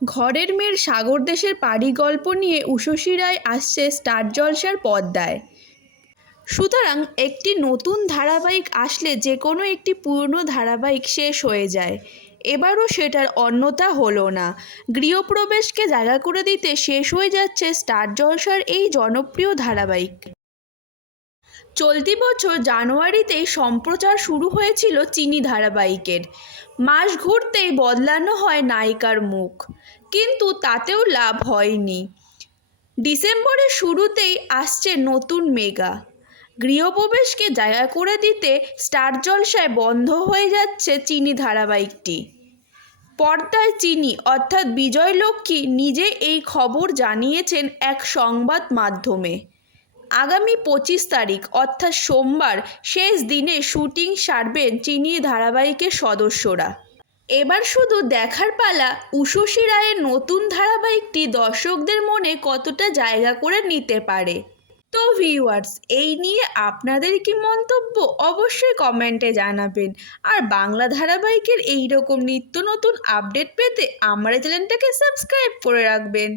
ঘরের মেয়ের সাগর দেশের পাড়ি গল্প নিয়ে উষসী রায় আসছে স্টার জলসার পর্দায়। সুতরাং একটি নতুন ধারাবাহিক আসলে যে কোনো একটি পুরনো ধারাবাহিক শেষ হয়ে যায়। এবারও সেটার অন্যথা হলো না। গৃহপ্রবেশকে জায়গা করে দিতে শেষ হয়ে যাচ্ছে স্টার জলসার এই জনপ্রিয় ধারাবাহিক। চলতি বছর জানুয়ারিতেই সম্প্রচার শুরু হয়েছিল চিনি ধারাবাহিকের। মাস ঘুরতেই বদলানো হয় নায়িকার মুখ, কিন্তু তাতেও লাভ হয়নি। ডিসেম্বরের শুরুতেই আসছে নতুন মেগা। গৃহপ্রবেশকে জায়গা করে দিতে স্টার জলসায় বন্ধ হয়ে যাচ্ছে চিনি ধারাবাহিকটি। পর্দায় চিনি অর্থাৎ বিজয় লক্ষ্মী নিজে এই খবর জানিয়েছেন এক সংবাদ মাধ্যমে। আগামী 25 তারিখ অর্থাৎ সোমবার শেষ দিনে শুটিং সারবেন চিনি ধারাবাহিকের সদস্যরা। এবার শুধু দেখার পালা উষসী রায়ের নতুন ধারাবাহিকটি দর্শকদের মনে কতটা জায়গা করে নিতে পারে। তো ভিউয়ার্স, এই নিয়ে আপনাদের কি মন্তব্য অবশ্যই কমেন্টে জানাবেন। আর বাংলা ধারাবাহিকের এই রকম নিত্য নতুন আপডেট পেতে আমার চ্যানেলটাকে সাবস্ক্রাইব করে রাখবেন।